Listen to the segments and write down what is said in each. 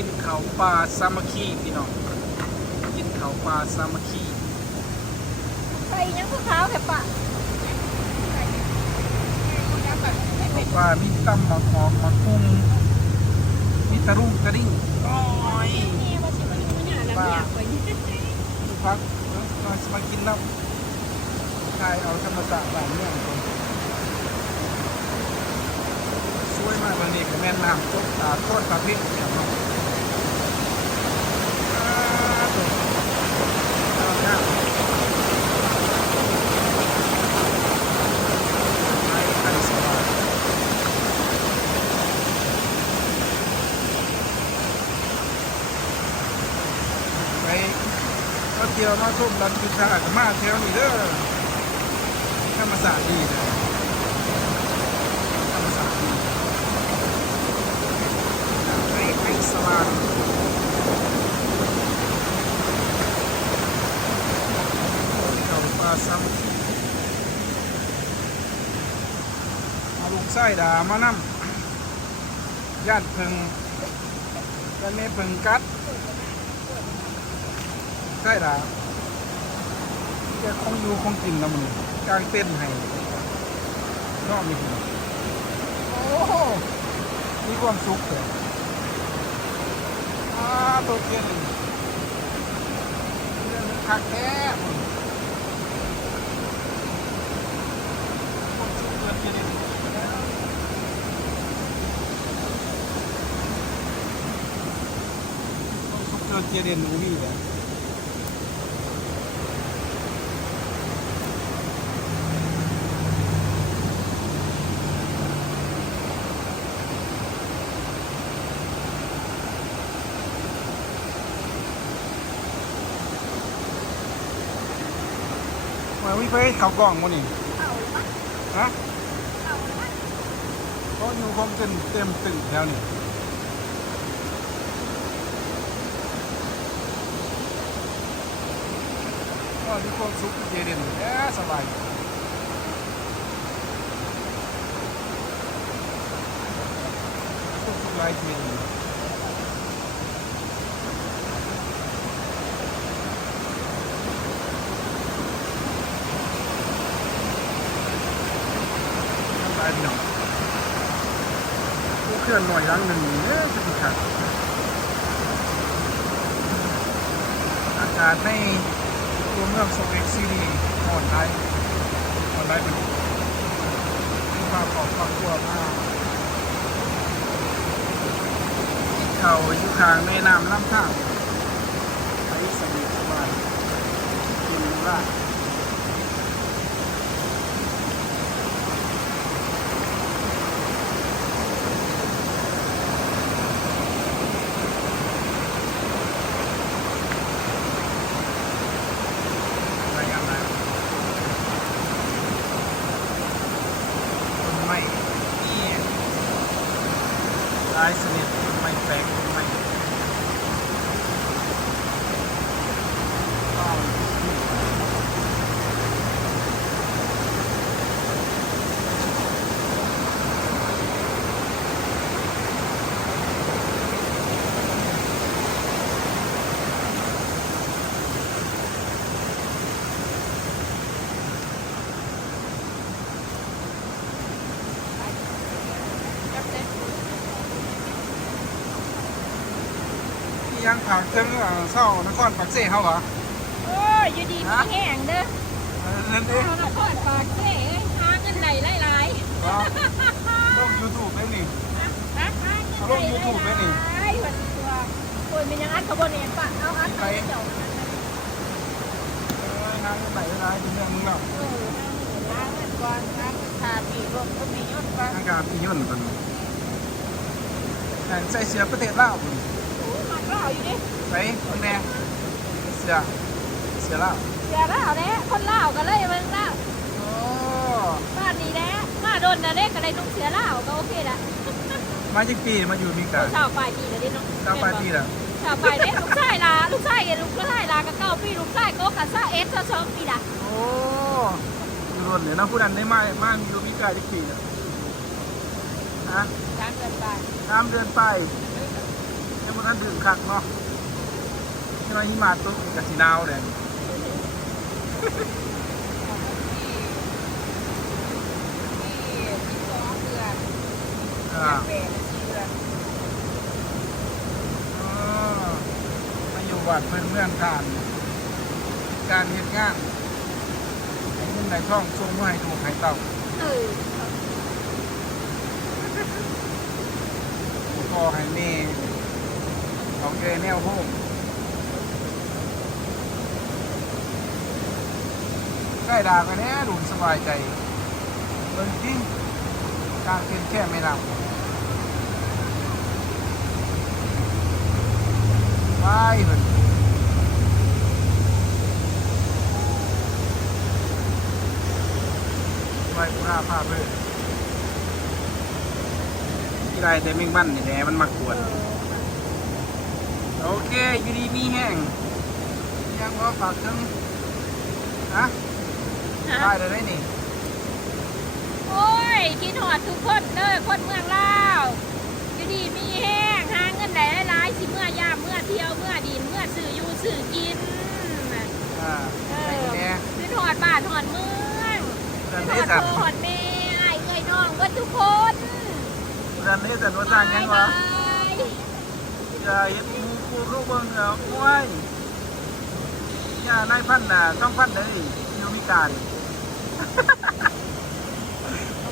กินข้าวปลาสามัคคีพี่น้องกินข้าวปลาสามัคคี ไปยังพวกเขาแค่ปะ ข้าวปลามีตำหมักหอมหมักกุ้งมีตะรุ่งตะดิ่งก้อย นี่ว่าชิมันอยู่เนี่ยแล้วอยากไปนี่ ทุกพักเราจะมากินน้ำทายเอาธรรมศาสตร์บ้านเมืองคนสวยมากวันนี้กับแม่น้ำต้นต้นประเภทเนี่ยเนาะไปก็เที่ยวมาชมรันกินชากับมาเที่ยวนี่เด้อธรรมศาสตร์ดีนะธรรมศาสตร์ดีไปสว่างเขาปลาซ้ำมาลูกไส้ด่ามานั่ญาติเพิ่งยันเมเพิ่งกัดไส้ด่าแกคงอยู่คงกินนะมึงกลางเต้นให้นอกมีคนโอ้โหมีความสุขเลยตัวเทียนเรื่องคักแท้มึงความสุขเกินเทียนความสุขเกินเทียนหนูมีเลยมาวิ่งไปเขากล่องมั้นี่ฮะก็อยู่คงเต็มตึกแล้วนี่ก็มีความสุขเย็นแย่สบายความสุขหลายเทียนพี่น้องผู้เคลื่อนหน่อยรังหนึ่งเนี่ยจะติดขัดอากาศในตัวเมืองโซเอ็กซิตี้อ่อนได้เป็นความของความกลัวมากเขาอยู่ข้างแม่น้ำลำธารไปสมุทรสาครกินว่าลายสนิทไม่แปลกไม่ยังผักถึงเศร้านครปักเซ่เขาเหรอโอ้ยอยู่ดีมีแห้งเด้อนั่นเองเอาละครปากเซ่หาเงินไหลหลายลงยูทูบได้นี่ลงยูทูบได้นี่คนเป็นยังอัดขบวนเองปะเอาอัดไปเดี๋ยวงานไหนร้ายที่เมืองมึงเนาะล้างเงินก่อนล้างขาปีรวมก็มียอดก่อนงานปีย่นกันใส่เสื้อประเทศลาวก็เอาอยู่ดิไปคนแดงเสือลาวแล้วคนลาวก็เลยมันลาวบ้านนี้แล้วมาโดนนะเด็กก็ได้นุ่งเสือลาวก็โอเคละมาจากปีมาอยู่นี่กันชาวปลายปีแล้วดิน้องชาวปลายปีแล้วชาวปลายเด็กลูกชายลาก็9 ปีลูกชายก็ขัดซ่าเอส2 ปีละโอ้ดูรถเลยนะผู้นั้นได้มาอยู่มีกายจากปีแล้วฮะ3 เดือนไปยังไม่ มันดื่มคักเนาะที่ว่าหิมะตกกับสีหนาวเลย ที่สองเดือน อ่า แปด4 เดือน มาอยู่วัดเพื่อนเมืองทาน การเฮ็ดงานให้เงินในช่องส่งมาให้ถูกให้เต่า เออ พอให้แม่เอาแกแนวโฮมใกล้ด่ากันแน่ดูสบายใจเบิ่งจริงการเป็นแค่ไม่นำไปเพิ่นไปกูหน้าภาพเลยที่ไรแต่แมงมันนี่แหละมันมากวน โอเคอยู่ดีมีแห้งยังว่าฝากถึงฮะได้เลยได้นี่ โอ้ยคิดหอดทุกคนเด้อคนเมืองลาวอยู่ดีมีแห้งหาเงินได้หลายๆสิเมื่อยามเมื่อเที่ยวเมื่อดินเมื่อสื่ออยู่สื่อกิน อ่า เอ ไอ้ อ แม่ คิดหอดบ้านหอดเมือง ดัน คิดห นี้ อด สัน พ่อหอดแม่ไอ้เอ้ยน้องเบิดทุกคน ดันนี้สันว่าสร้างยังวะ บาย อย่าเห็นมูกูเข้าเบิ่งเอาโอ้ยอย่านายพันน่ะต้องพันเลยอยู่มีการ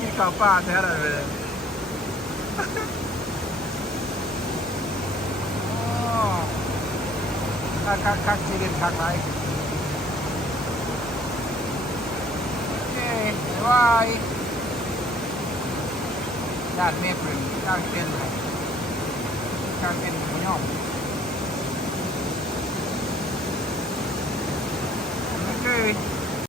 มีข่าวป้าแท้เลยโอ้คักจีเด่นคักไรโอเคบ๊ายบายญาติแม่เพิ่นกางเต้นให้กางเต้นหมูย่อมโอเค